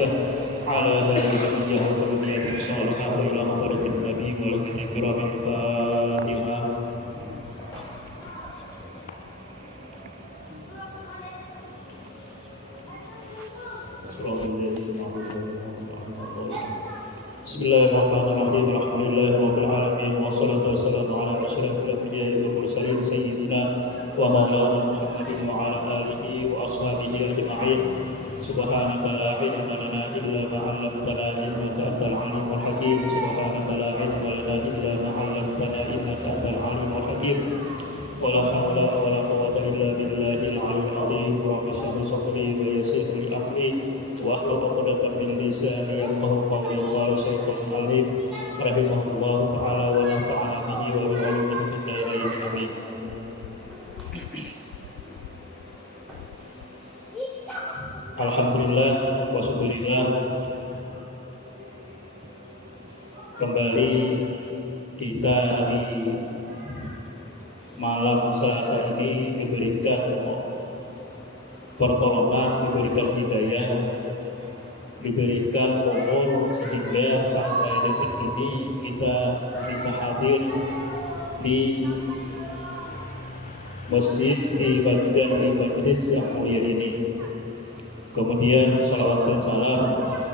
الباقية على هذه النية والنية الصالحة وإلى حضرة النبي ولكن الكرام الفاتحة. Bismillahirrahmanirrahim. Alhamdulillahirabbil wassalatu wassalamu ala asyrafil anbiya'i wal mursalin sayyidina wa maulana Muhammadin wa ala alihi wa ashabihi ajma'in. Subhanaka la ilma lana illa ma 'allamtana innaka antal alimul hakim. Subhanaka la ilma lana illa ma 'allamtana innaka antal alimul hakim. Wala hawla wala quwwata illa billahil 'aliyyil 'azim. Wa bismillah sabri wa yassir li amri wahlul 'uqdatam min lisani yafqahu qawli. Wa syaikhul alim rahimahullah ta'ala wa nafa'ana bihi wa bi ulumihi fid dharain amin. Alhamdulillah wa syukurillah, kembali kita di malam Selasa ini diberikan pertolongan, diberikan hidayah, diberikan umur sehingga sampai detik ini kita bisa hadir di masjid, di majlis yang mulia ini. Kemudian salawat dan salam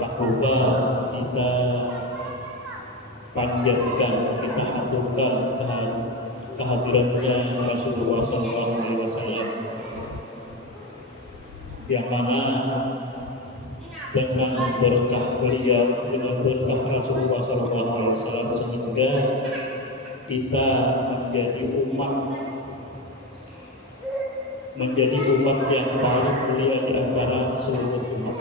tak lupa kita panjatkan, kita aturkan kehadirannya Rasulullah SAW, yang mana dengan berkah beliau, dengan berkah Rasulullah SAW, sehingga kita menjadi umat yang paling mulia di antara seluruh umat.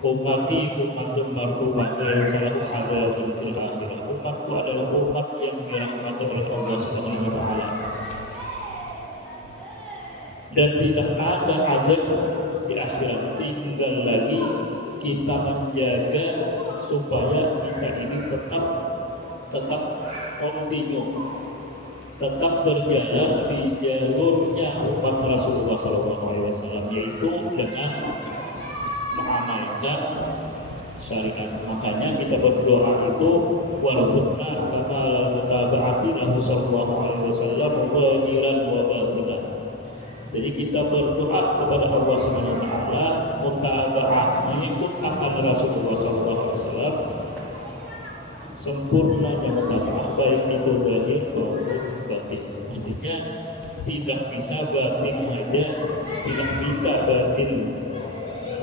Ummati ummatun marhumah laisa lahu adabun fil akhirah. Umatku adalah umat yang dirahmati oleh Allah Subhanahu wa taala. Dan tidak ada azab di akhirat. Tinggal lagi kita menjaga supaya kita ini tetap kontinu, tetap berjalan di jalurnya umat Rasulullah SAW, yaitu dengan mengamalkan syariat. Makanya kita berdoa itu warzuqna kama mutaba'ati lahu sallallahu alaihi wasallam zahiran wa batinan. Jadi kita berdoa kepada Allah Subhanahu wa taala mutaba'ah, mengikut akan Rasulullah SAW sempurna dan mutaba'ah, baik itu zahir maupun batin. Intinya tidak bisa batin aja, tidak bisa batin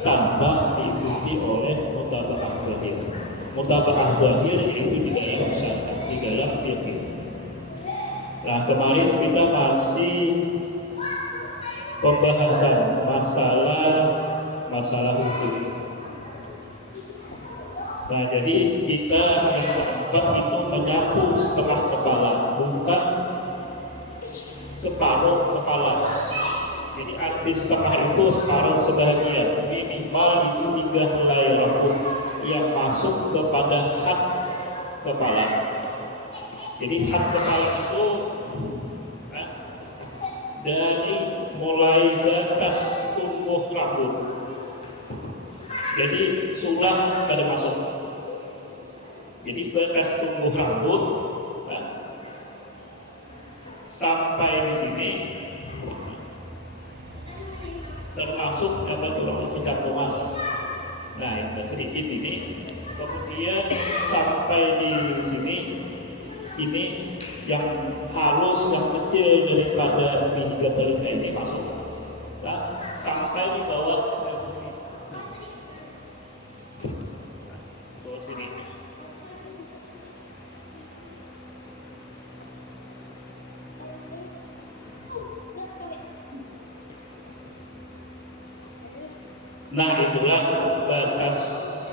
tanpa diikuti oleh mutaba'ah zahir. Mutaba'ah zahir itu di dalam syariat, di dalam fikih. Nah, kemarin kita masih pembahasan masalah hukum. Nah, jadi kita yang keempat itu menyapu setengah kepala, bukan separuh kepala. Jadi arti setengah itu separuh sebahagian, minimal itu 3 helai rambut yang masuk kepada hat kepala. Jadi hat kepala itu dari mulai batas tumbuh rambut. Jadi sulam pada masuk. Jadi batas tumbuh rambut sampai di sini, termasuk cekat-cekat. Nah, yang sedikit ini, kemudian sampai di sini, ini yang halus, yang kecil daripada hingga telinga ini masuk. Nah, sampai di bawah sini. Nah, itulah batas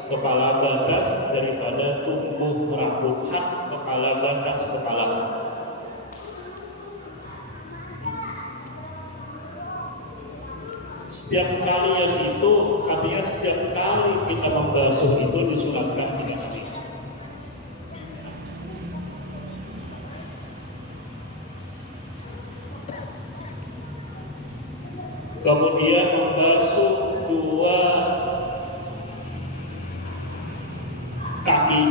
kepala, batas daripada tumbuh rambut hat kepala, batas kepala. Setiap kali yang itu, artinya setiap kali kita membasuh itu disunatkan 3 kali. Kemudian membasuh 2 kaki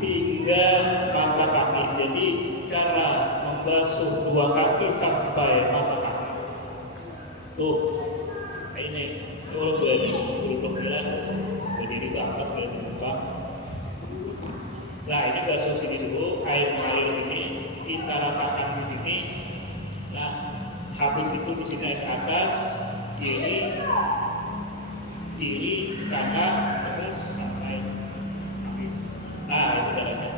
hingga mata kaki. Jadi cara membasuh dua kaki sampai mata kaki. Tuh, ini kalau belum bilang berdiri banget dari muka. Nah ini basuh sini dulu, air mengalir sini, kita ratakan di sini. Nah habis itu di sini ke atas, kiri, kanan, terus sampai habis. Nah itu caranya.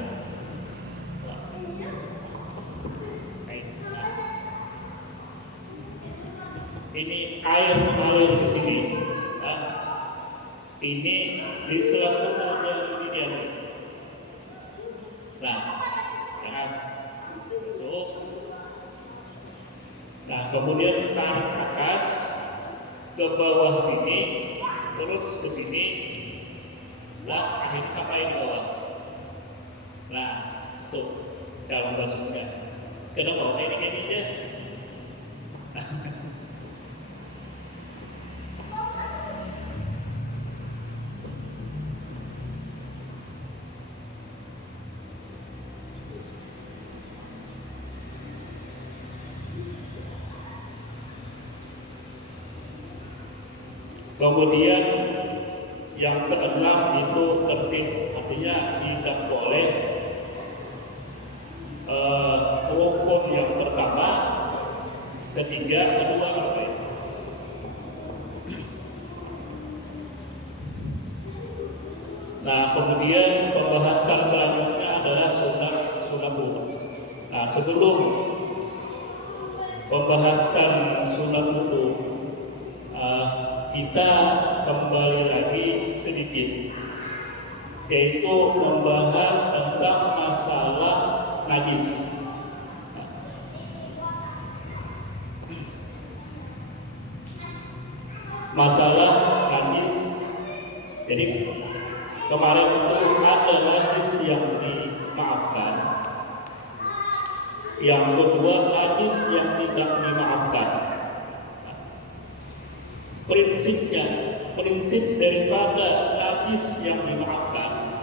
Ini air mengalir di sini. Nah, ini di sela-sela ini dia. Nah, jangan masuk. Nah, kemudian tarik ke atas, ke bawah sini, terus ke sini. Nah, akhirnya sampai di bawah. Nah, tuh cara membasuhnya. Kenapa saya ini kayak gini ya? Kemudian yang keenam itu tertib, artinya tidak boleh rukun yang pertama, ketiga, kedua apa ya? Nah kemudian pembahasan selanjutnya adalah sunat wudu. Nah sebelum pembahasan sunat wudu, kita kembali lagi sedikit, yaitu membahas tentang masalah najis. Masalah najis. Jadi kemarin itu ada najis yang dimaafkan, yang kedua najis yang tidak dimaafkan. Prinsip daripada najis yang dimaafkan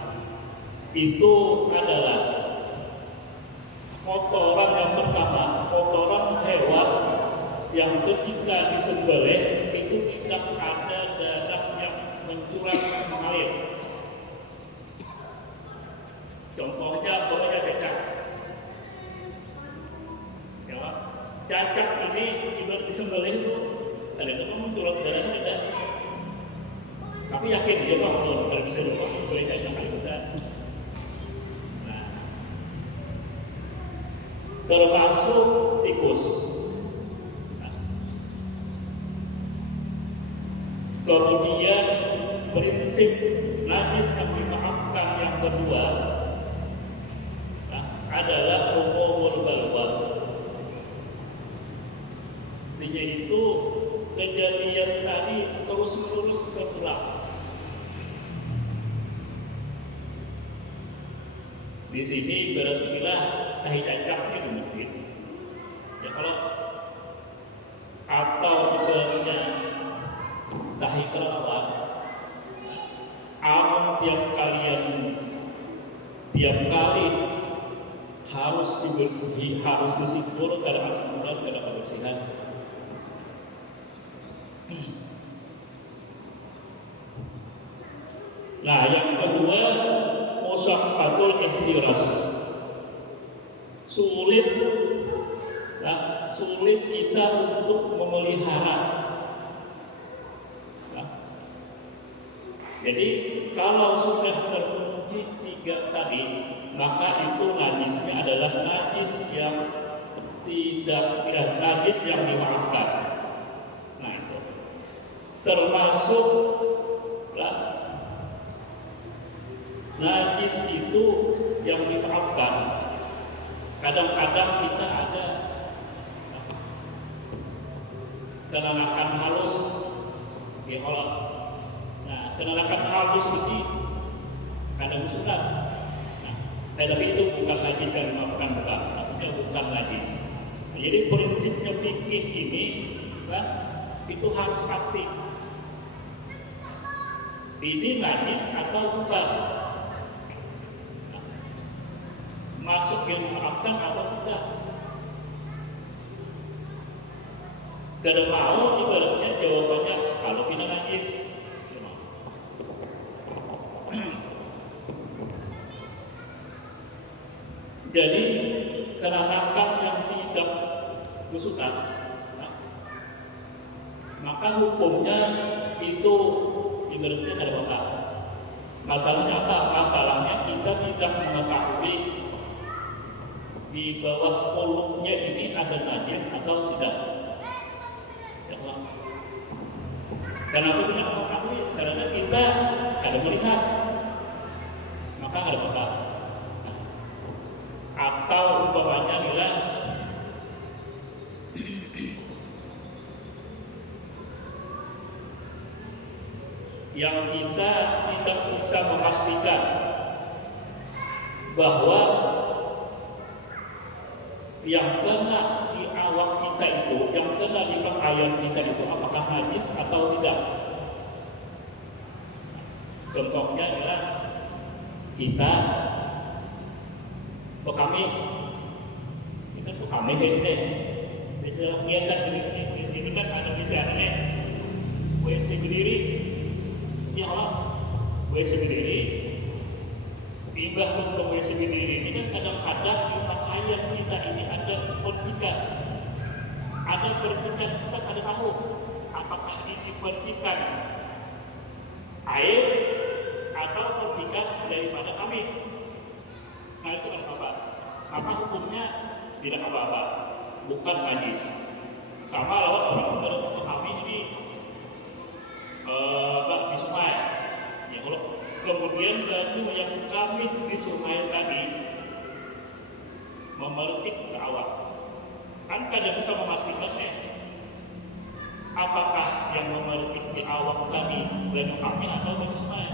itu adalah kotoran yang pertama, kotoran hewan yang ketika disembelih itu tidak ada darah yang mencurat mengalir. Contohnya bolehnya cacak. Ya, cacak ini disembelih itu ada yang mencurat darah tidak. Tapi yakin dia Pak, kalau bisa lupa, boleh cacak kali bisa. Nah, termasuk tikus. Kemudian prinsip najis yang dimaafkan yang kedua adalah umumul balwa. Yaitu kejadian tadi terus-menerus berulang. Di sini berartilah tahi cacak itu mesti. Ya kalau atau ibaratnya tahi kelelawar, tiap kali harus dibersihi, harus disibur karena asiburan, karena kebersihan. Nah, yang kedua musyaqqatul ihtiras. Sulit kita untuk memelihara. Jadi kalau sudah terpenuhi tiga tadi, maka itu najisnya adalah najis yang najis yang dimaafkan. Nah itu termasuk najis itu yang dimaafkan. Kadang-kadang kita ada kenanakan halus, ya kalau kenanakan halus ini kadang sunat. Tapi itu bukan najis yang dimaafkan, bukan najis. Jadi prinsipnya fikih ini itu harus pasti. Ini najis atau bukan? masuk yang dimaafkan atau tidak. Kalau mau ibaratnya jawabannya kalau bina najis. Jadi kenakan yang tidak besutan, maka hukumnya itu ibaratnya ada apa? Masalahnya apa? Masalahnya kita tidak mengetahui di bawah kuluknya ini ada najis atau tidak. Kenapa tidak mengetahui? Karena kita ada melihat, maka ada apa? Atau umpamanya bila yang kita tidak bisa memastikan bahwa yang kena di awak kita itu, yang kena di pakaian kita itu apakah najis atau tidak. Contohnya adalah kita kami itu kami ini bisa lihat kan di sini kan ada misalnya WC berdiri, ya Allah, WC berdiri, imbah untuk WC berdiri ini kan kadang-kadang di pakaian kita ini ada percikan, kita ada tahu apakah ini percikan air atau percikan daripada kami. Nah itu ada apa? Maka hukumnya tidak apa-apa, bukan najis. Sama lawan orang kalau kami ini di sungai, ya kalau kemudian baju yang kami di sungai tadi memercik ke awak, kan kada bisa memastikannya apakah yang memercik di awak tadi baju kami atau baju sungai.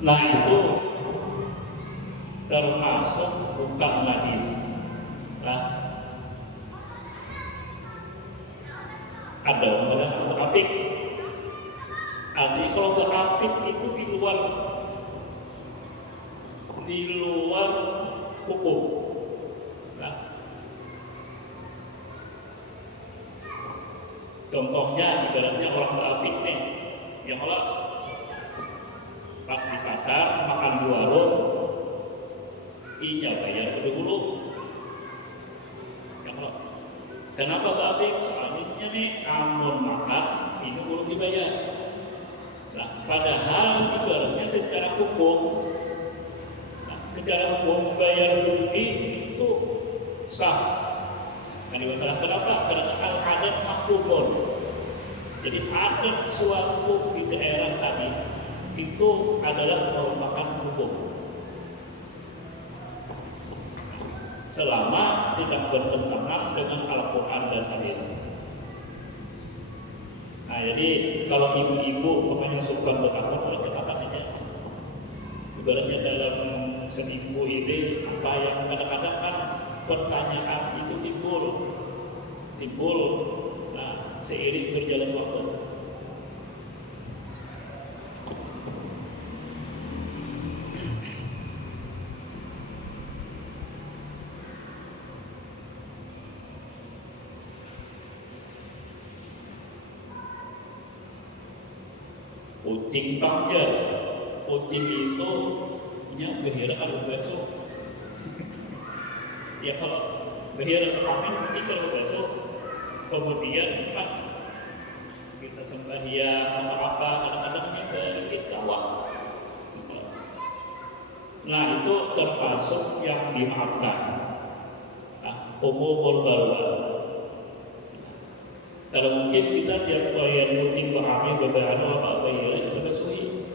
Nah itu termasuk bukan najis. Nah, ada berapik. Artinya kalau berapik itu di luar hukum. Nah, contohnya ibaratnya orang berapik nih, yang orang pas di pasar makan di warung, iya bayar dulu. Kenapa babik? Soalnya nih amun makan ini belum dibayar. Nah, padahal ibaratnya secara hukum, bayar dulu itu sah. Kan masalah kenapa? Karena adat makruh. Jadi adat suatu di daerah tadi itu adalah merupakan hukum selama tidak bertentangan dengan Al-Quran dan hadis. Nah jadi kalau ibu-ibu pokoknya suka bertakwa oleh kata-katanya, ibaratnya dalam seminggu ini apa yang kadang-kadang kan pertanyaan itu timbul nah seiring berjalan waktu. Kucing panjang, kucing itu punya behiraan besok. Ya kalau behiraan kami ini kalau besok, kemudian pas kita sembahyang atau apa kadang-kadang kita kawak. Nah itu termasuk yang dimaafkan. Nah, umumul barwal. Kalau mungkin kita tiap kali mungkin pahami beberapa apa ya kita basuhi.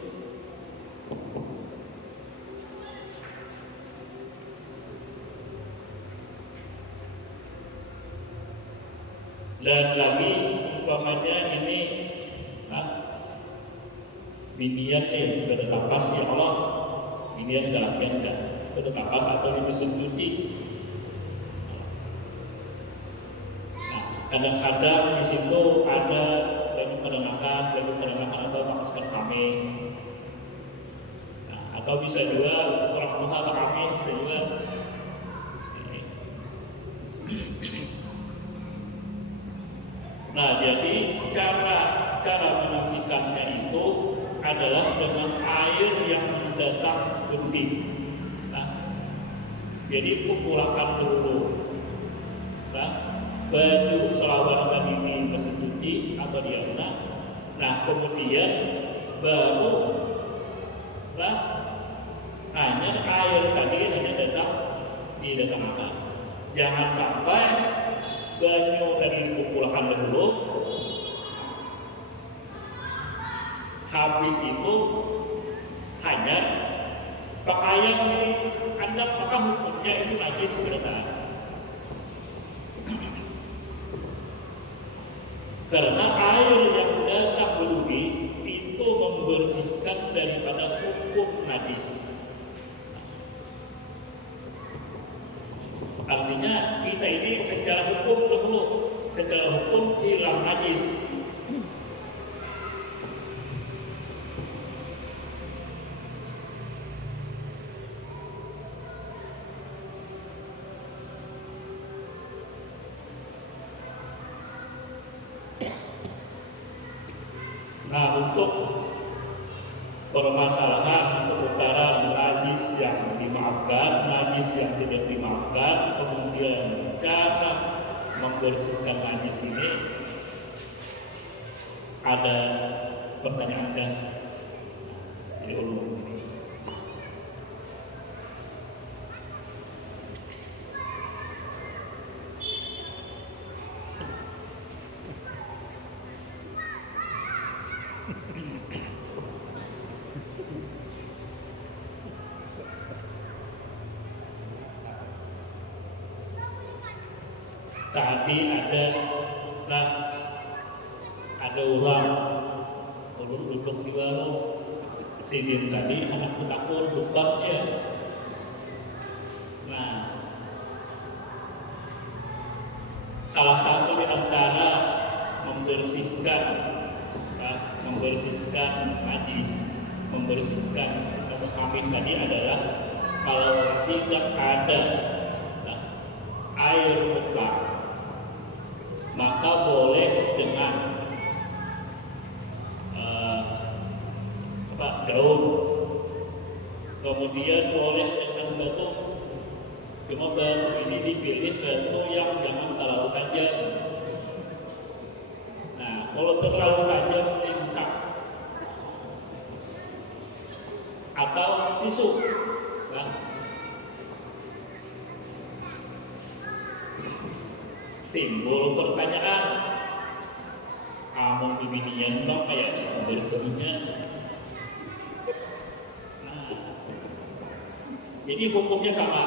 Dan lagi umpamanya ini binian pada kapas ya Allah Ini yang galaknya enggak berkapas atau di mesin cuci. Nah, kadang-kadang di situ ada baju penenakan atau masker kami. Nah, atau bisa juga orang tua kami bisa juga. Nah, jadi cara menyucikannya itu adalah dengan air yang mendatang gending. Nah, jadi pukulakan dulu. Nah, baju selawar tadi di mesin cuci atau di mana. Nah, kemudian baru hanya air tadi hanya didatangkan. Jangan sampai baju tadi dipukulakan dulu, habis itu hanya pakaian Anda, maka hukumnya itu najis benar. Karena air yang datang berlebih itu membersihkan daripada hukum najis. Artinya kita ini secara hukum hilang najis. Nah, untuk permasalahan seputaran najis yang dimaafkan, najis yang tidak dimaafkan, kemudian cara membersihkan najis ini, ada pertanyaan dan jadi ulum. Tadi ada orang duduk di warung sidin tadi anak takut bebannya. Nah, salah satu di antara membersihkan najis, membersihkan kambing tadi adalah kalau tidak ada air mutlak, maka boleh dengan daun, kemudian boleh dengan batu. Cuma batu ini dipilih batu yang jangan terlalu tajam. Nah, kalau terlalu tajam imsak atau tusuk. Nah, timbul pertanyaan, amun bibinian dong kayak bersihnya. Nah, jadi hukumnya sama,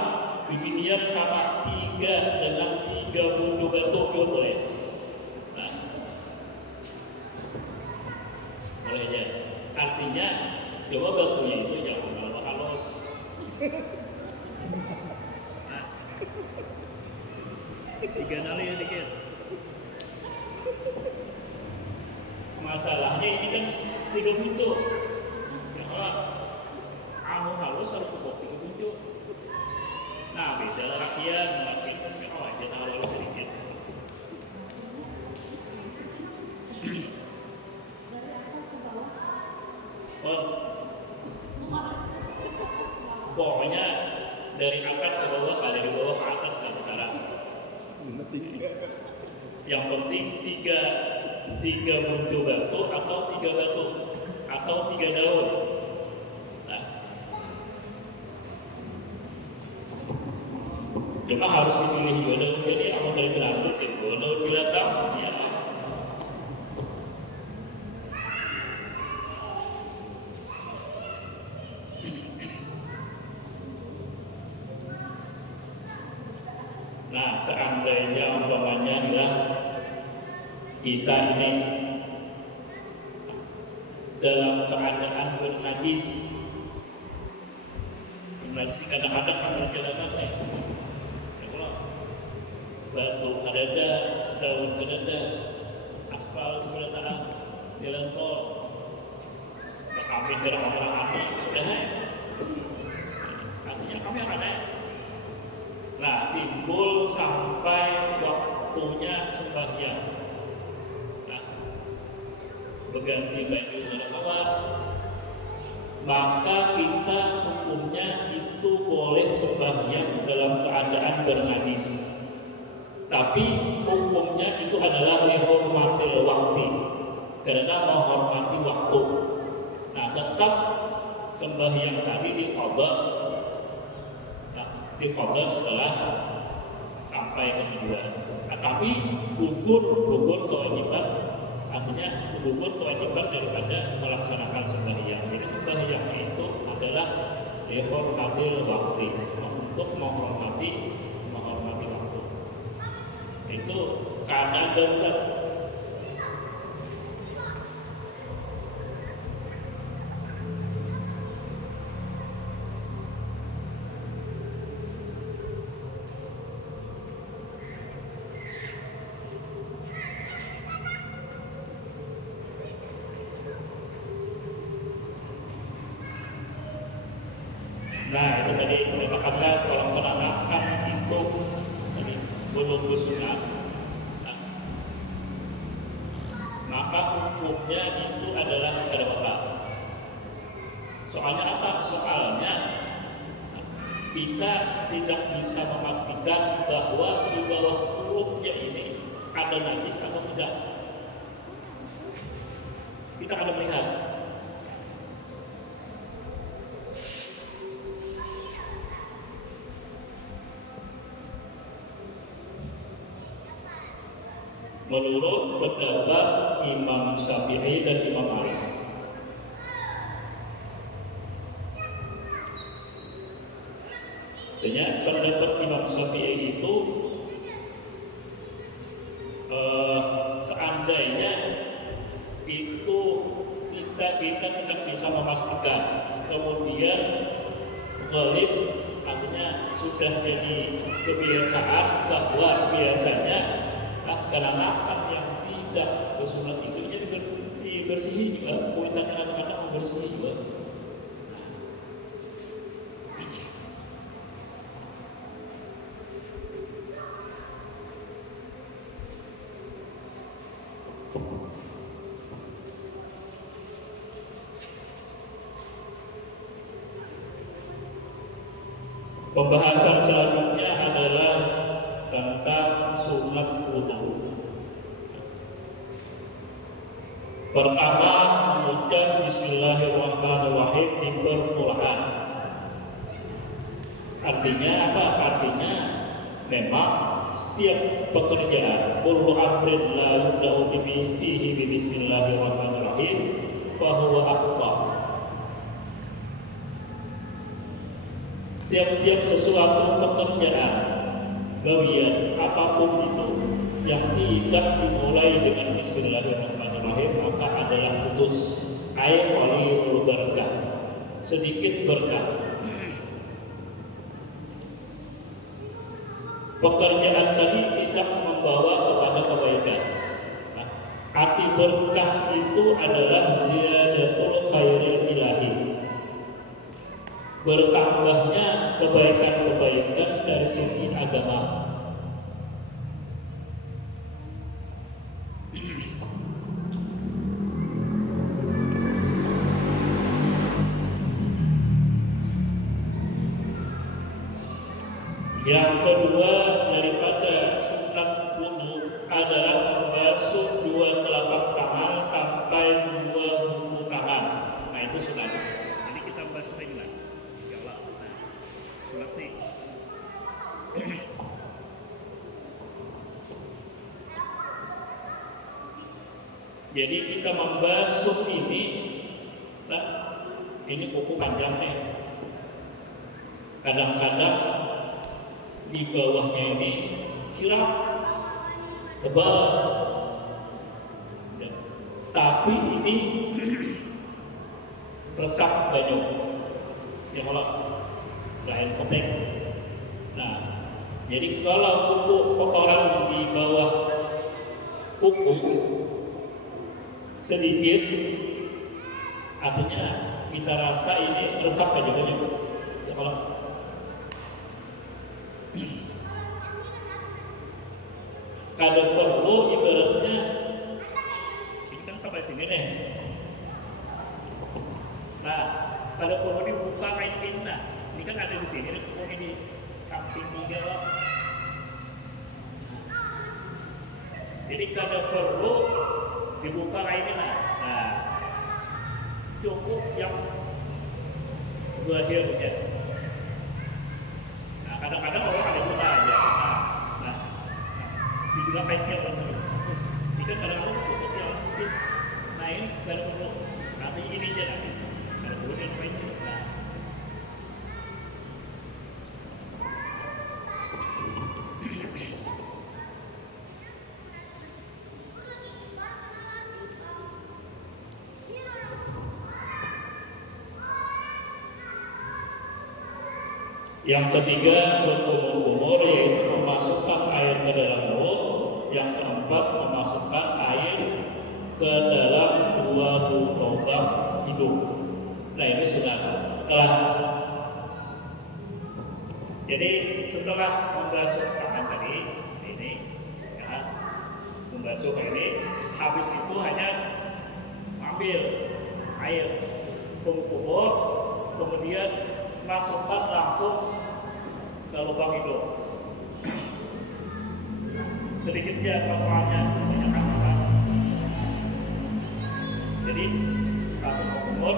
bibinian sama 3 dengan 30 batu boleh. Nah, boleh aja. Artinya coba batunya itu jangan terlalu halus. Tiga kali ya dikit. Masalahnya ini kan 3 bentuk. Kalau kamu halus harus buat 3 bentuk. Nah, beda rakian, makin aja halus sedikit. Pokoknya dari atas ke bawah, dari bawah ke atas nggak masalah. Yang penting 3 buntu batu atau 3 batu atau 3 daun. Nah, cuma harus dipilih 2 daun. Jadi kalau dari berambut ya 2 daun biladam ya. Nah, seandainya umpamanya adalah kita ini dalam keadaan bernajis, si kadang-kadang kan perjalanan ya kalau batu kadada, daun kadada, aspal sebenarnya jalan tol, kami orang aneh sudah artinya kami aneh. Nah, timbul sampai waktunya sembahyang. Nah, berganti baju kawat, maka kita hukumnya itu boleh sembahyang dalam keadaan bernajis. Tapi hukumnya itu adalah lihormatil waktu, karena menghormati waktu. Nah, tetap sembahyang tadi diqadha. Nah, diqadha setelah sampai ke tujuan. Nah, tapi gugur kewajiban, artinya gugur kewajiban daripada melaksanakan sembahyang. Jadi sembahyang itu adalah lihormatil waktu, untuk menghormati waktu. Itu keadaan darurat. Nah, itu tadi katakanlah kalau penanaman itu tadi belum bersunat, maka hukumnya itu adalah kada batal. Soalnya apa? Soalnya kita tidak bisa memastikan bahwa di bawah kulupnya ini ada najis atau tidak. Kita akan melihat. Menurut pendapat Imam Syafi'i dan Imam Malik, artinya pendapat Imam Syafi'i itu seandainya itu kita tidak bisa memastikan, kemudian ghalib, artinya sudah jadi kebiasaan bahwa biasanya kenakan yang tidak bersunat itu dibersihi juga, kuitannya kadang-kadang membersihi juga. Pembahasan selanjutnya adalah tentang sunat wudu. Pertama, mengucap Bismillahirrahmanirrahim di permulaan. Artinya apa? Artinya memang setiap pekerjaan kullu amrin la yubda'u fihi bi Bismillahirrahmanirrahim fa huwa aqta. Tiap-tiap sesuatu pekerjaan gawian apapun itu yang tidak dimulai dengan Bismillahirrahmanirrahim maka adalah putus, ay qalilul barakah, sedikit berkah. Pekerjaan tadi tidak membawa kepada kebaikan. Nah, arti berkah itu adalah ziyadatul khairil ilahi, bertambahnya kebaikan-kebaikan dari segi agama. Yang kedua daripada sunat wudu adalah membasuh dua telapak tangan sampai dua buku tangan. Nah, itu sunat. Jadi kita basuh lagi lah. Ya Allah. Nah, sunat nih. Jadi kita membasuh ini, nah, ini kuku panjang nih. Kadang-kadang di bawahnya ini kirap tebal, ya. Tapi ini resap banyak, ya kalau air kotek. Nah, jadi kalau untuk kotoran di bawah kuku sedikit, artinya kita rasa ini resap aja kan ya. Kalau kada perlu ibaratnya ini kan sampai sini nih. Nah, kada perlu dibuka kain pinna. Ini kan ada di sini, ini di samping juga. Jadi kada perlu dibuka kain pinna. Nah, cukup yang zahir aja. Nah, kadang-kadang orang ada buka aja. Nah, dibilang kainnya kan. Ini kan kadang-kadang cukup yang mungkin. Nah, ini kada perlu. Nanti ini aja nanti. Kada perlu yang kainnya. Yang ketiga, berkumur-kumur, yaitu memasukkan air ke dalam mulut. Yang keempat, memasukkan air ke dalam dua lubang hidung. Nah, ini sudah setelah membasuh tangan tadi ini ya, membasuh ini, habis itu hanya ambil air kumur, kemudian masukkan langsung ke lubang hidung. Sedikitnya masalahnya, kebanyakan atas. Jadi langsung kumur.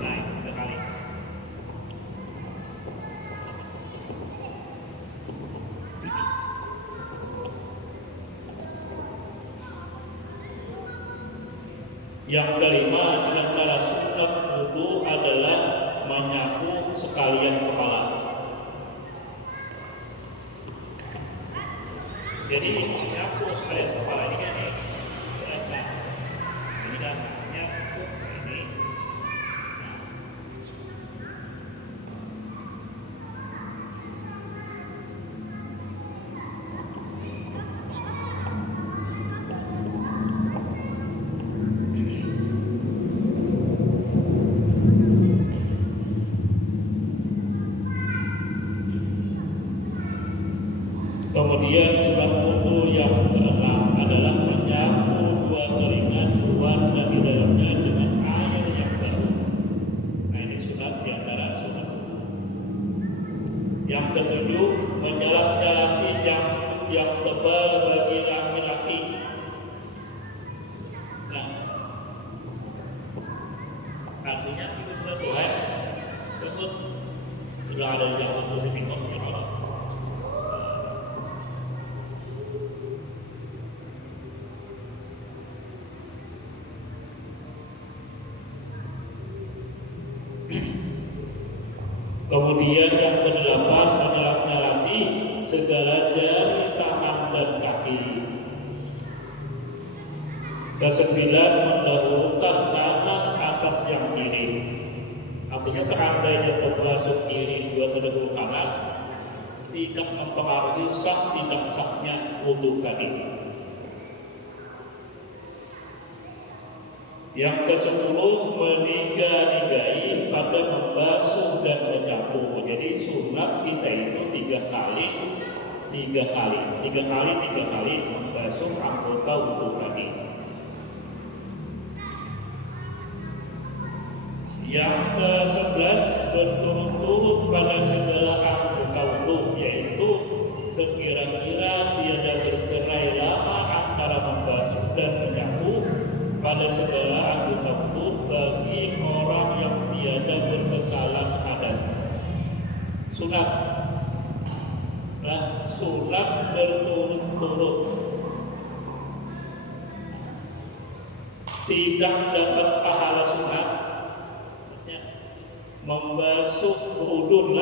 Nah, tiga kali. Yang kelima, di antara sunat wudu adalah menyapu sekalian kepala. Jadi menyapu sekalian kepala ini kan ini kan menyapu ini. Kemudian sunat wudu yang keenam adalah menyapu dua telinga luar dan di dalamnya dengan air yang baru. Nah, ini sunat di antara sunat wudu. Yang ketujuh, menjalap-jalapi janggut yang tebal bagi laki-laki. Nah, artinya itu sudah selesai. Tentu sudah ada yang posisi kosnya. Kemudian yang kedelapan, menyalap-nyalapi segala jari tangan dan kaki. Kesembilan, mendahulukan kanan atas yang kiri. Artinya seandainya terbasuh kiri dua terdahulu kanan, tidak mempengaruhi sah tidak sahnya wudu tadi. Yang ke-10, meniga-nigai pada membasuh dan menyapu. Jadi sunat kita itu tiga kali membasuh anggota wudu tadi. Yang ke-11, berturut-turut pada segala anggota wudu, yaitu sekira-kira tiada bercerai lama antara membasuh dan menyapu pada segala anggota wudu bagi orang yang tiada berbekalan hadas. Sunat, sunat berturut-turut. Tidak dapat pahala sunat membasuh wudu,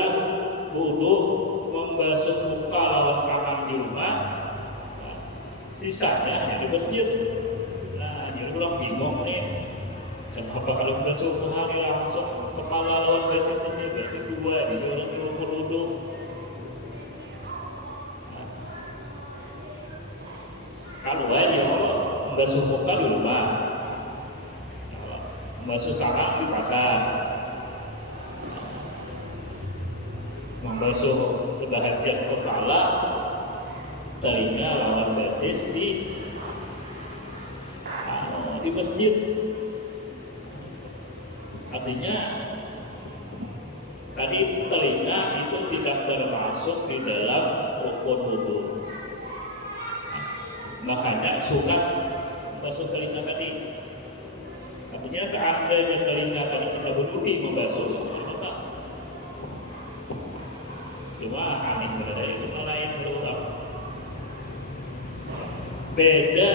membasuh muka lawan tangan di rumah, sisanya di masjid. Orang bingung nih, Kenapa kalau basuh hari langsung kepala lawan betis ini berarti dua di orang diukur wudhu. Kalau ya basuh muka di rumah, basuh tangan di pasar, membasuh sebahagian kepala, telinga lawan betis di masjid. Artinya tadi telinga itu tidak termasuk di dalam rukun wudu. Makanya sunat basuh telinga tadi. Artinya seandainya telinga tadi kita berhenti membasuh, cuma aneh berada itu lain berulang. Beda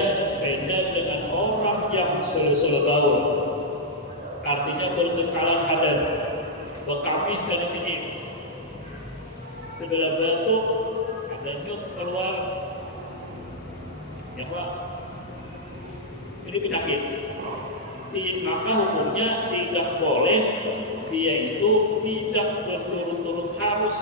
dengan orang yang sel-sel bau. Artinya berkekalan hadas, berkamih dan tinis. Sebelah batuk ada nyut keluar, ya Pak. Ini penyakit. Maka hukumnya tidak boleh dia itu tidak berturut-turut harus.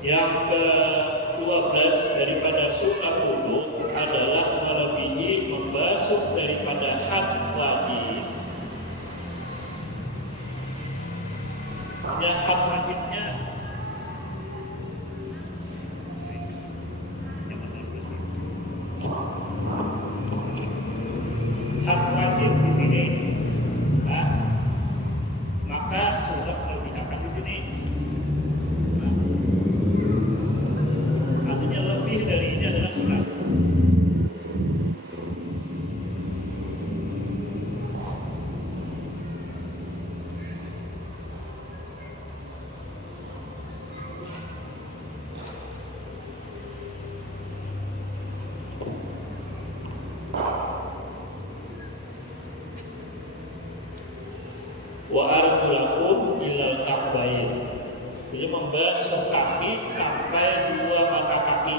Yang ke-12 daripada sunat wudu adalah melebihi membasuh daripada had wajib. Ya, had wajibnya had wajib di sini. Nah, maka sunat melebihakan di sini. Lebih dari ini adalah sunat. Wa arjulakum ilal ka'bain. Jadi membasuh kaki sampai dua mata kaki.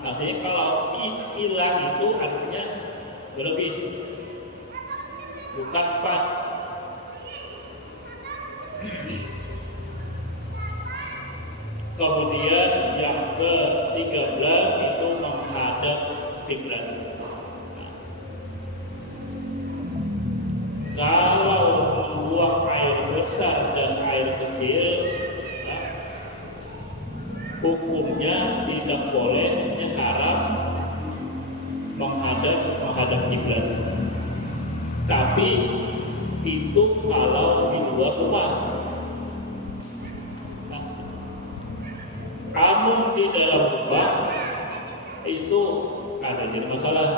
Artinya kalau ilah itu artinya berlebih, bukan pas. Kemudian yang ke-13 itu menghadap kiblat. Kalau membuang air besar dan air kecil, hukumnya tidak boleh haram menghadap kiblat. Tapi itu kalau di luar rumah. Kamu di dalam rumah itu ada jadi masalah.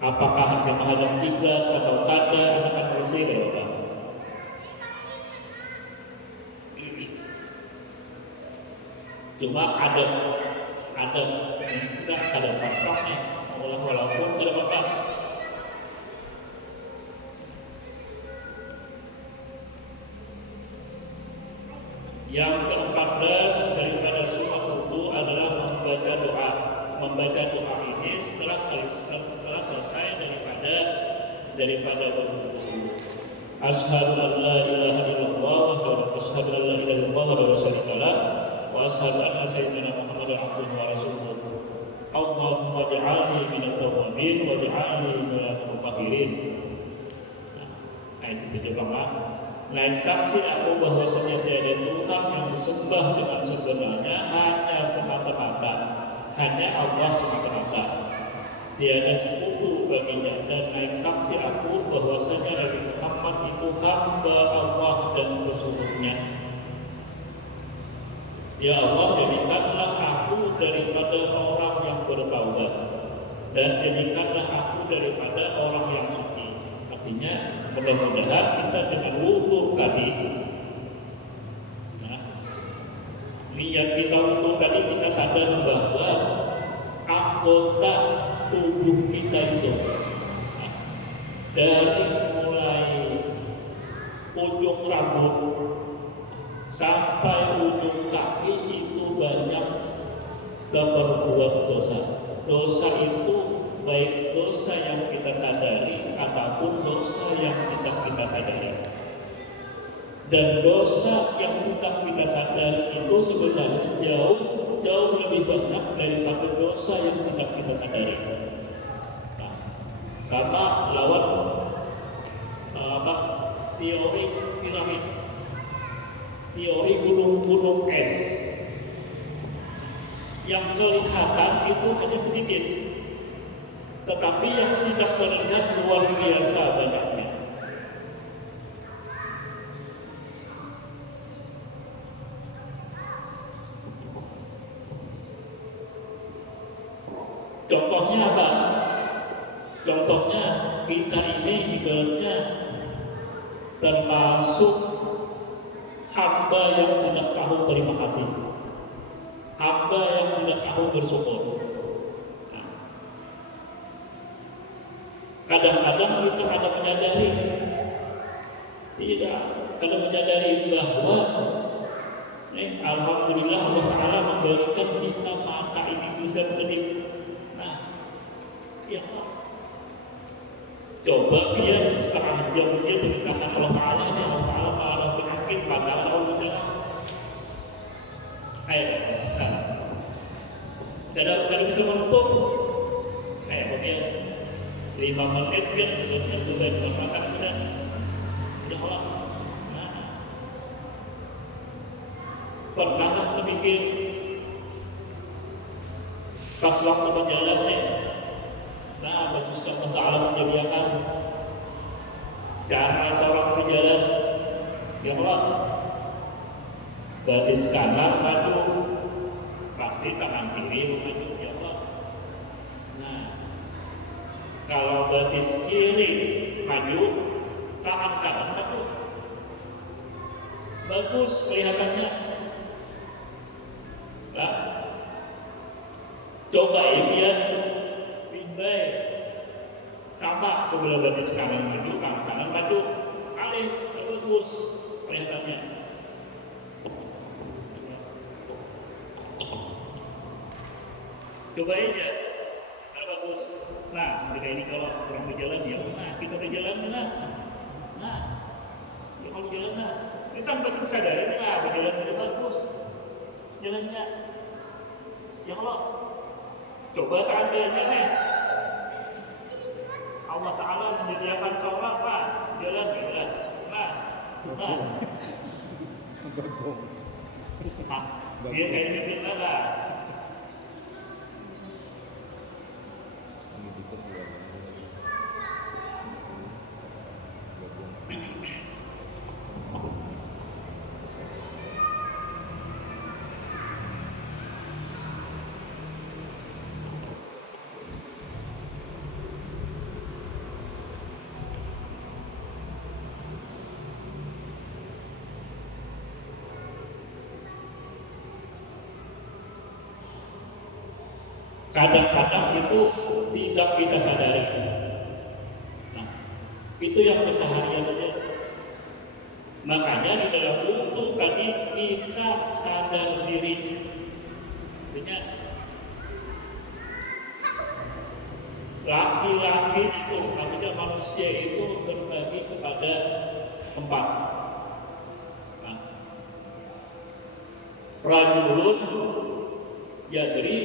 Apakah hanya menghadap kiblat atau kada akan bersih berapa? Cuma ada pasrahnya, walaupun tidak apa-apa. Yang ke-14 daripada sunat wudu adalah membaca doa. Membaca doa ini setelah selesai daripada berwudu. Asyhadu an la ilaha illallah wa asyhadu an la ilaha illallah wa la syarika lah wa asyhadu anna sayyidina Muhammadan abduhu wa rasuluh. Allahumma ja'alni minat tawwabin wa ja'alni minal mutatahhirin. Ayat itu Bapak. Lain saksi aku bahwasanya tiada Tuhan yang disembah dengan sebenarnya hanya semata-mata, hanya Allah semata-mata. Tiada sekutu baginya, dan lain saksi aku bahwasanya Nabi Muhammad itu hamba Allah dan Rasulnya. Ya Allah, jadikanlah aku daripada orang yang bertaubat, dan jadikanlah aku daripada orang yang suci. Artinya mudah-mudahan kita dengan wudu tadi, niat kita wudu tadi kita sadar bahwa anggota tubuh kita itu dari mulai ujung rambut sampai ujung kaki itu banyak berbuat dosa. Dosa itu baik dosa yang kita sadari ataupun dosa yang tidak kita sadari. Dan dosa yang tidak kita sadari itu sebenarnya jauh lebih banyak daripada dosa yang tidak kita sadari. Nah, sama lawan teori piramid, teori gunung-gunung es. Yang kelihatan itu hanya sedikit, tetapi yang tidak terlihat luar biasa banyaknya. Contohnya apa? Contohnya kita ini ibaratnya termasuk hamba yang tidak tahu terima kasih, hamba yang tidak tahu bersyukur. Kadang-kadang kita ada menyadari, tidak, kada menyadari bahwa alhamdulillah Allah Ta'ala memberikan kita mata ini bisa berkedip. Nah, ya coba biar setengah jam dia beritakan Allah Ta'ala, ya Allah Ta'ala malah berhakim pada Allah Ta'ala. Ayo sekarang kadang bisa menutup kayak mobil 5 menit kan itu baik makan sudah ya Allah. Nah, pernah terpikir pas waktu berjalan nih, nah bagus Allah Ta'ala menyediakan cara seorang berjalan, ya Allah, batis kanan maju, pasti tangan kiri maju, ya Allah. Nah, kalau batis kiri maju, tangan kanan maju, bagus kelihatannya. Nah, coba biar pindai sama sebelah batis kanan maju, tangan kanan maju, sekali bagus kelihatannya. Cobain ya, bagus. Nah, ketika ini kalau orang berjalan ya, nah kita berjalan nah, ya kalau berjalan kita tanpa kita sadari berjalan tidak bagus jalannya. Ya Allah, coba seandainya Allah Ta'ala menyediakan sholat, jalan, biar kayak ini benar lah. Kadang-kadang itu tidak kita sadari. Nah, itu yang keseharian aja. Makanya di dalam wudhu tadi kita sadar diri. Artinya laki-laki itu, artinya manusia itu berbagi kepada 4. Nah, rajulun yadri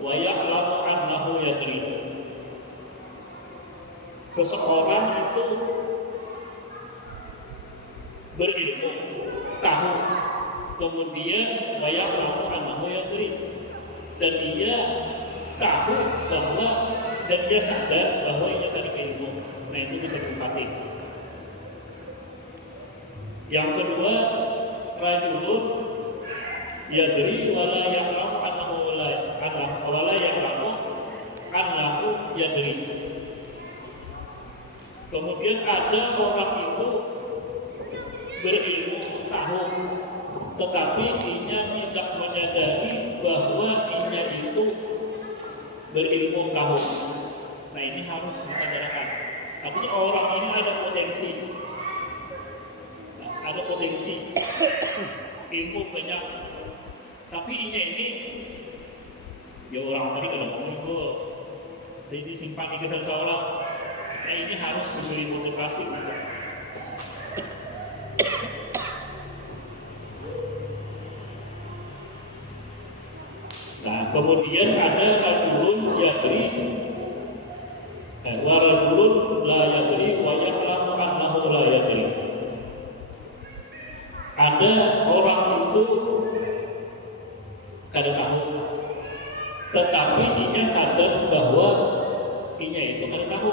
wa ya'lamu annahu yadri. Seseorang itu berilmu, tahu, kemudian wa ya'lamu annahu yadri, dan dia tahu bahwa dan dia sadar bahwa ia tadi ilmu. Nah, itu bisa ditempati. Yang kedua, rajulun yadri wa la ya'lamu annahu wala ya'lamu annahu yadri. Kemudian ada orang itu berilmu, tahu, tetapi dia tidak menyadari bahwa dia itu berilmu, tahu. Nah, ini harus disadarkan. Artinya orang ini ada potensi potensi, ilmu banyak, tapi ini ya orang tadi kalau ngomong jadi disimpan di kesan seolah ini harus diberi motivasi. Nah, kemudian ada rajulun yadri wa rajulun la yadri wa ya'lamu annahu la yadri. Ada orang itu kada tahu, tetapi dia sadar bahwa dia itu kada tahu.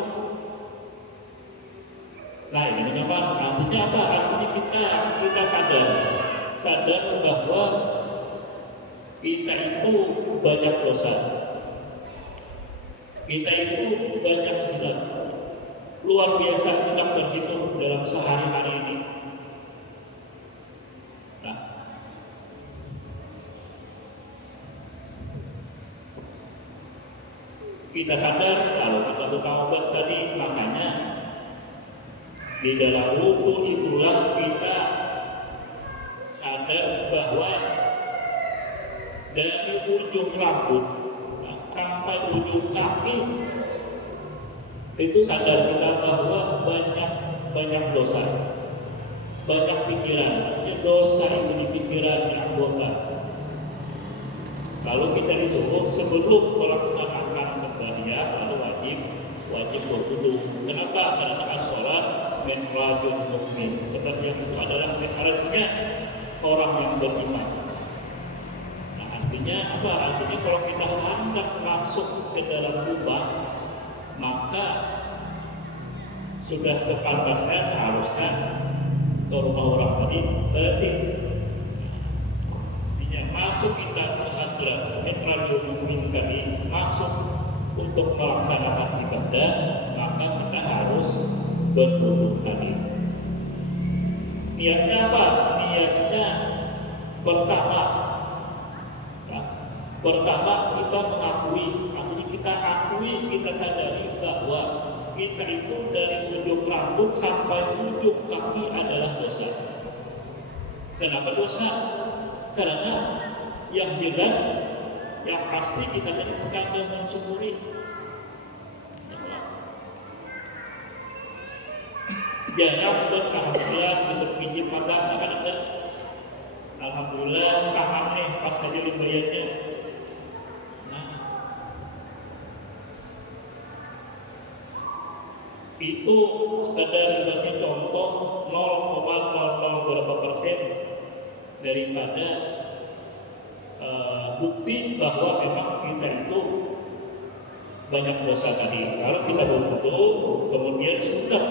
Nah, ini apa? Artinya apa? Artinya kita sadar bahwa kita itu banyak dosa, kita itu banyak hilaf, luar biasa kita berhitung dalam sehari-hari ini. Nah, kita sadar kalau kita bertaubat tadi, makanya di dalam wudhu itulah kita sadar bahwa dari ujung rambut sampai ujung kaki itu sadar kita bahwa banyak dosa, banyak pikiran. Ini dosa itu di pikiran, di anggota. Kalau kita disuruh sebelum melaksanakan sembahyang lalu wajib berwudu. Kenapa? Karena as-sholat min rajul mukmin. Sembahyang itu adalah harusnya orang yang beriman. Artinya apa? Artinya kalau kita hendak masuk ke dalam rumah, maka sudah sepantasnya seharusnya ke rumah orang tadi bersih. Artinya masuk kita ke hadrat rajul mukmin tadi, masuk untuk melaksanakan ibadah, maka kita harus berwudu tadi. Niatnya apa? Niatnya pertama kita mengakui, artinya kita akui, kita sadari bahwa kita itu dari ujung rambut sampai ujung kaki adalah dosa. Kenapa dosa? Karena yang jelas, yang pasti kita tidak mensyukuri. Jarang alhamdulillah bisa pinjam mata, akan ada alhamdulillah tahan nih pas aja dibayarnya. Itu sekadar bagi contoh 0,00 berapa persen daripada bukti bahwa memang kita itu banyak dosa tadi. Kalau kita berwudu kemudian sudah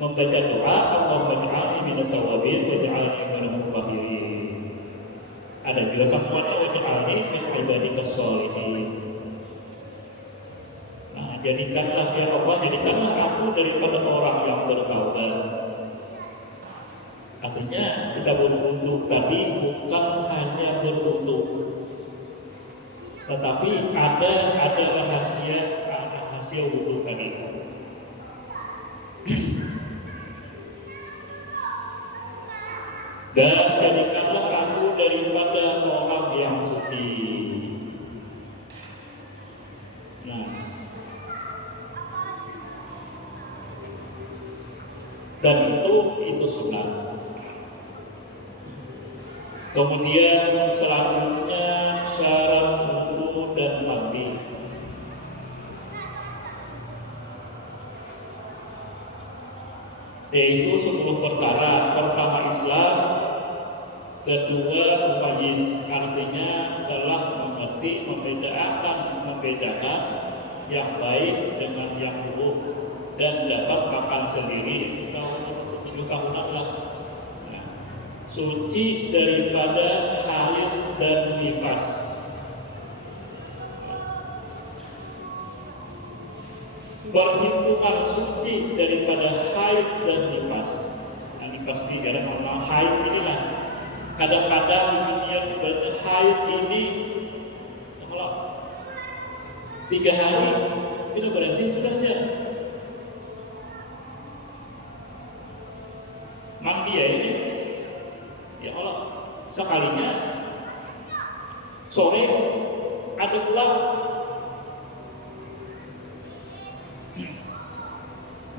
membaca doa, Allahumma ij'alni minat tawabin wa ij'alni minal mutatahhirin. Ada juga sambungannya wa ij'alni min ibadikas sholihin. Jadikanlah ya Allah, jadikanlah aku daripada orang yang bertaubat. Artinya kita berwudu tadi bukan hanya berwudu, tetapi ada rahasia wudu tadi. Dan jadikanlah aku daripada orang yang suci. Nah, dan itu sunnah. Kemudian selanjutnya syarat wudu dan mandi. Yaitu 10 perkara. Pertama Islam, kedua mumayyiz, artinya telah mengerti, membedakan yang baik dengan yang buruk dan dapat makan sendiri. 7 tahunan lah. Nah, suci daripada haid dan nifas. Berhitungan suci daripada haid dan nifas. Nah, nifas ini karena memang haid inilah. Kadang-kadang kemudian haid ini kalau 3 hari itu bersih sudahnya. Mandi ya ini Ya Allah, sekalinya sore ada ulang.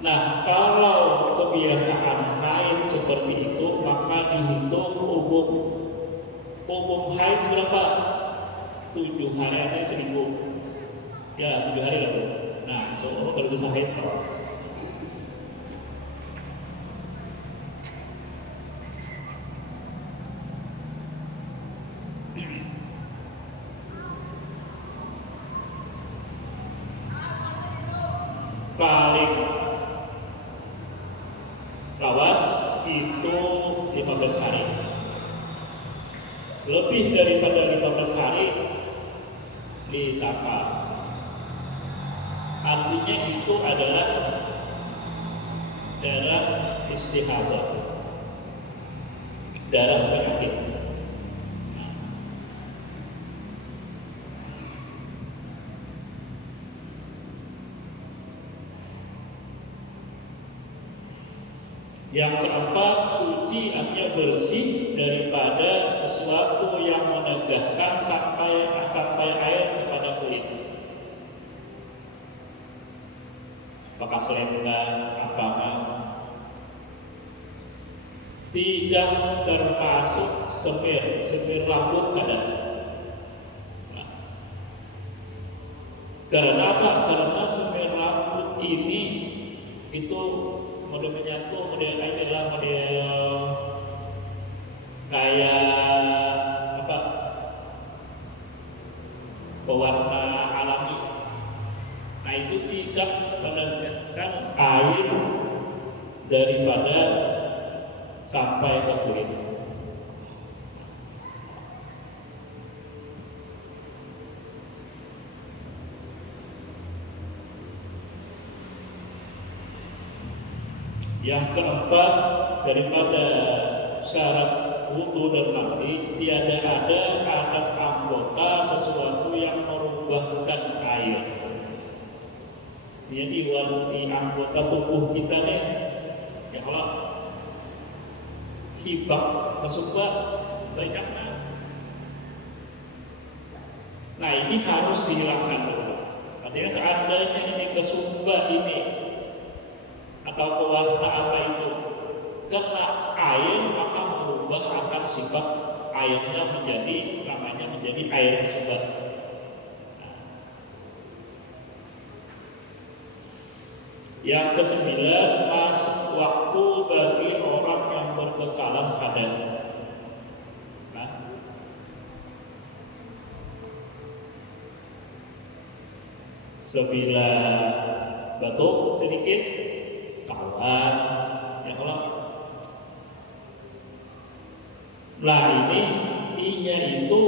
Nah, kalau kebiasaan haid seperti itu, maka dihitung umum haid berapa? 7 hari ini seminggu. Ya, 7 hari lah. Nah, itu baru bisa haid. Paling lawas itu 15 hari. Lebih daripada 15 hari ditapa. Artinya itu adalah darah istihadah, darah penyakit. Yang keempat, suci artinya bersih daripada sesuatu yang menegahkan sampai air kepada kulit. Apakah selendang, apakah tidak termasuk semir rambut kadang. Nah, karena apa? Karena semir rambut ini itu model menyatu, model adalah model kayak apa? Pewarna alami. Nah, itu tidak menegakkan air daripada sampai ke kulit. Yang keempat, daripada syarat wudu dan mandi, tiada ada atas anggota sesuatu yang merubahkan air. Jadi di anggota tubuh kita nih, ya Allah, hibah, kesubah banyaknya. Nah, ini harus dihilangkan dulu. Artinya seandainya ini kesubah ini atau pewarna apa itu kena air, maka merubah akan sifat airnya menjadi air kesubah. Yang kesembilan, masuk waktu bagi orang yang berkekalan hadas. Nah, sembilan batuk sedikit, kawan, ya Allah. Nah, ini itu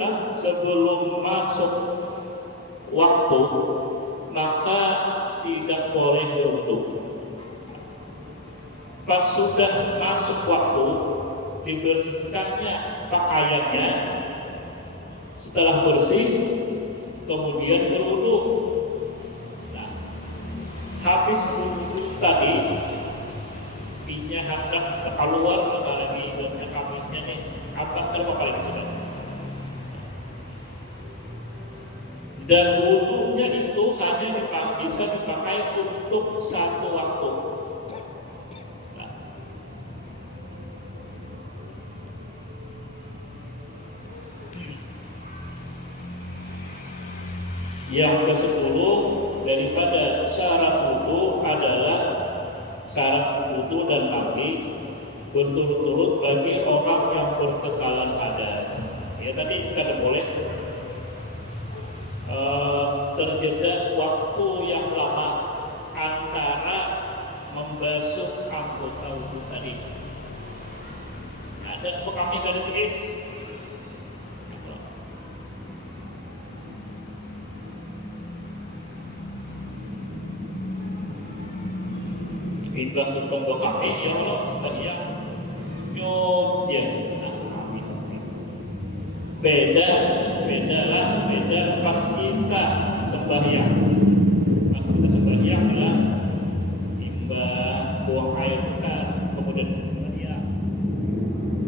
kan sebelum masuk waktu maka tidak boleh berwudu. Pas sudah masuk waktu, dibersihkannya pakaiannya. Setelah bersih, kemudian berwudu. Nah, habis berwudu tadi, pinya hendak keluar lagi dan kambingnya nih, apa berapa kali sudah? Dan wudunya itu hanya bisa dipakai untuk satu waktu. Nah, yang ke-10, daripada syarat wudu adalah syarat wudu dan mandi berturut-turut bagi orang yang berkekalan hadas. Ya, tadi kan boleh terjeda waktu yang lama antara membasuh anggota wudu tadi. Ada kami garis tulis. Kita tunggu kami ya Allah sebagian nyom ya. Beda pas kita sembahyang. Pas kita sembahyang adalah buang air besar kemudian sembahyang.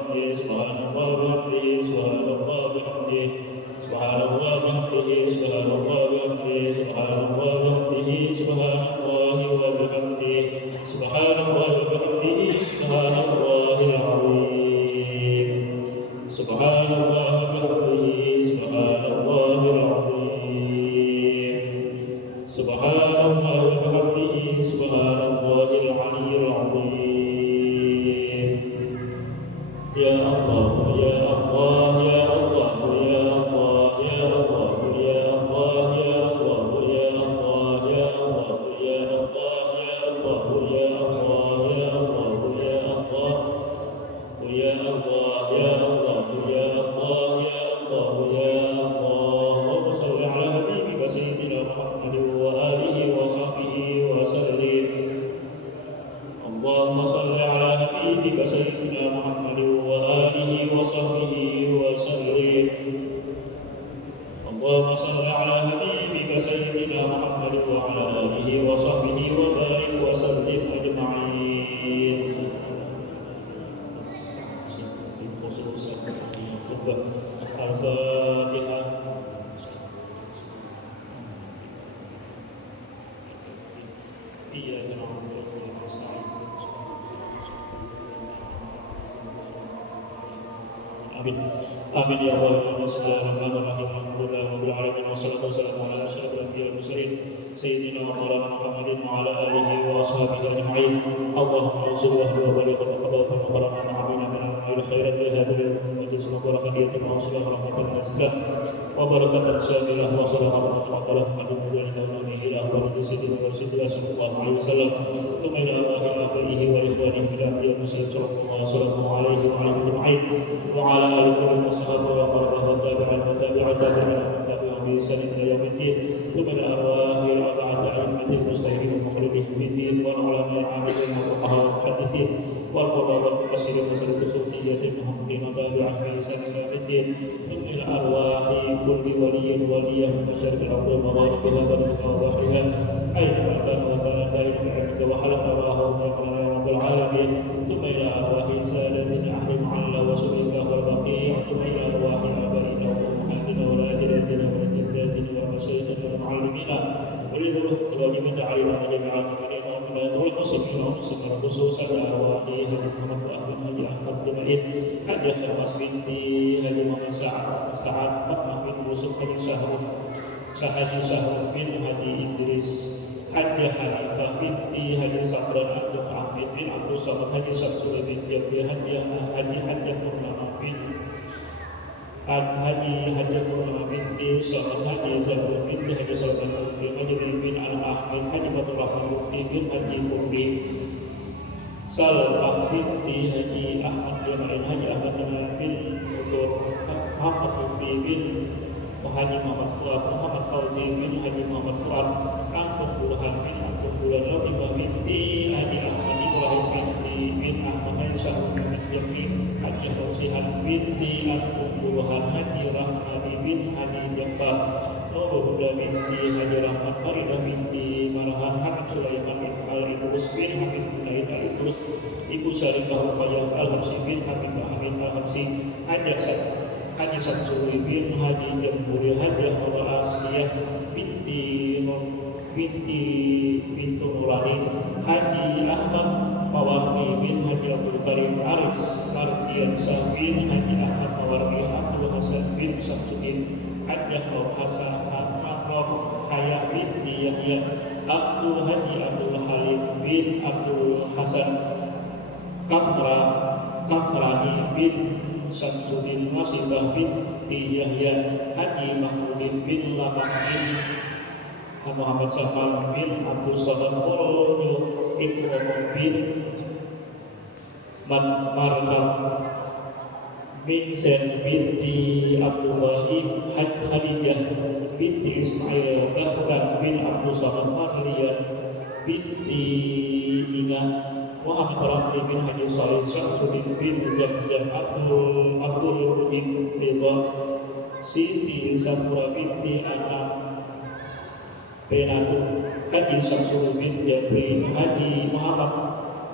وبحمده سبحان الله وبحمده سبحان الله وبحمده سبحان الله وبحمده سبحان الله وبحمده سبحان الله وبحمده سبحان الله وبحمده سبحان الله وبحمده سبحان الله العظيم سبحان الله وبحمده سبحان الله العظيم سبحان الله وبحمده سبحان الله العلي العظيم يا الله يا الله يا الله يا الله يا الله يا الله يا الله يا الله يا الله يا الله يا الله يا الله يا الله يا الله يا الله يا الله يا الله يا الله يا الله اللهم صل على حبيبك سيدنا محمد وآله وصحبه وسلم اللهم صل على حبيبك سيدنا محمد وآله وصحبه وسلم اللهم صل على حبيبك سيدنا محمد وعلى آله وصحبه وبارك وسلم أجمعين الفاتحة إياك نعبد وإياك نستعين آمين آمين يا الله بسم الله الرحمن الرحيم الحمد لله رب العالمين والصلاة والسلام على أشرف الأنبياء والمرسلين سيدنا ومولانا محمد وعلى آله وأصحابه أجمعين اللهم انصر واهدنا وبلغ القضاء وكرمنا عبينا من الخير بهذا اليوم وجزنا بركة وصلة رحمة نزكى وبركة شاملة وصلاة مطلقة قدم ذلك ونعمه إلى أفضل سيدنا رسول الله صلى الله عليه وسلم ثم إلى الله آبائه وإخوانه إلى أنبياء المرسلين صلى الله وسلم عليه وعلى أجمعين وعلى آل كل الصحابة وقربه والتابعين وتابع التابعين ومن تبعهم بإحسان إلى يوم الدين ثم إلى أرواح أربعة أئمة المجتهدين ومقلدين في الدين والعلماء العاملين والفقهاء والمحدثين والقضاة والمفسرين وسلف الصوفية المحققين وتابعهم بإحسان إلى يوم الدين ثم إلى أرواح كل ولي ولية من مشارق الأرض ومغاربها بلدها وبحرها أينما كان وكان كائنا بعلمك وحلق أرواحهم يا رب العالمين ثم إلى أرواح سادتنا أهل معلى وسبيكا والبقيع ثم إلى أرواح آبائنا وأمهاتنا وأجدادنا وجداتنا ومشايخنا ومعلمينا ولذلك علينا جميع المؤمنين والمؤمنات والمسلمين والمسلمين خصوصا أرواح حاج محمد حاج أحمد جمالين حاج خلص بنتي حاج محمد سعد فاطمة بن يوسف حاج سهر بن حاج إدريس حاج حنيفة بنتي حاج صبرا حاج أحمد بن عبد الصمد حاج شمسون بن جبري حاج purnama bin Haji Purnama binti Syamat Haji Zabur binti Haji Sultan bin Haji bin Al-Ahmad Haji Batul Rahman bin Haji Kurdi Salwah binti Haji Ahmad Jamain Haji Ahmad Jamain bin Utur Muhammad bin Haji Muhammad Fuad Muhammad Fauzi bin Haji Muhammad Fuad Antum Burhan bin Antum Bulan Latifah binti Haji Ahmad Ibrahim binti bin Ahmad Haji Syahud bin Jafri Haji Hausihan binti Antum Burhan Haji Rahmadi bin Haji Jafar Nurul Huda binti Haji Rahmat Faridah binti Marhan Hamid Sulaiman bin Al-Idrus bin Hamid bin Al-Idrus Ibu Syarifah Rupayah Al-Hamsi bin Hamid Hamid Al-Hamsi Haji Samsuri bin Haji Jamburi Haji Mawla Asiyah binti Nurani Haji Ahmad Mawardi bin Haji Abdul Karim Aris Mardian Syah bin Haji Ahmad Mawardi Abdul Hasan bin Samsudin Haji Nur Hasan Ahmad Hayah binti Yahya Abdul Haji Abdul Halim bin Abdul Hasan Kafrani bin Samsudin Masibah binti Yahya Haji Mahmudin bin Labah bin Muhammad Samal bin Abdul Samad Ikram bin Markam bin Zain binti Abdullahi Khadijah binti Ismail Bahkan bin Abdul Samad Marlian binti Inga Muhammad Ramli bin Haji Salih Syamsuddin bin Zamzam Abdul bin Ridha Siti Samura binti Anam Penatu Haji Syamsuddin bin Jabri Haji Muhammad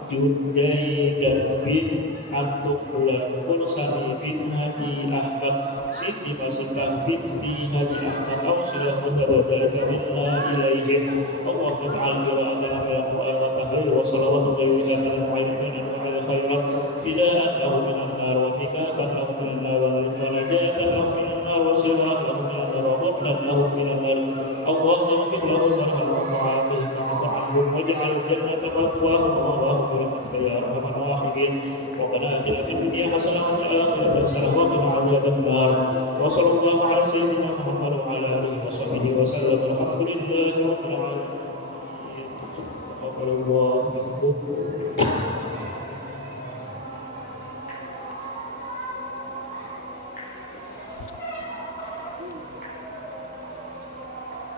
Judaidah bin Abdullah Kursani bin Haji Ahmad Siti Masikah binti Haji Ahmad Ausilah Muhammad minna ilaihim Allahumma ta'ala qira'atana bil Qur'an wa tahlil wa salawatu ghayriha min al-ilmin wa al-khairat fida'an lahu min an-nar wa fikatan lahu min an-nar wa najatan lahu min an-nar wa sirran lahu min an-nar wa ghadlan lahu min an-nar Allahumma ighfir lahu warhamhu wa'afihi wa'fu anhu waj'al jannata mathwahu wa rahmatuka ya arhamar rahimin Rabbana atina fid dunya hasanah wa fil akhirati hasanah wa qina adzaban nar wa sallallahu ala sayyidina Muhammad wa ala alihi wa sahbihi wa sallam alhamdulillahi rabbil alamin.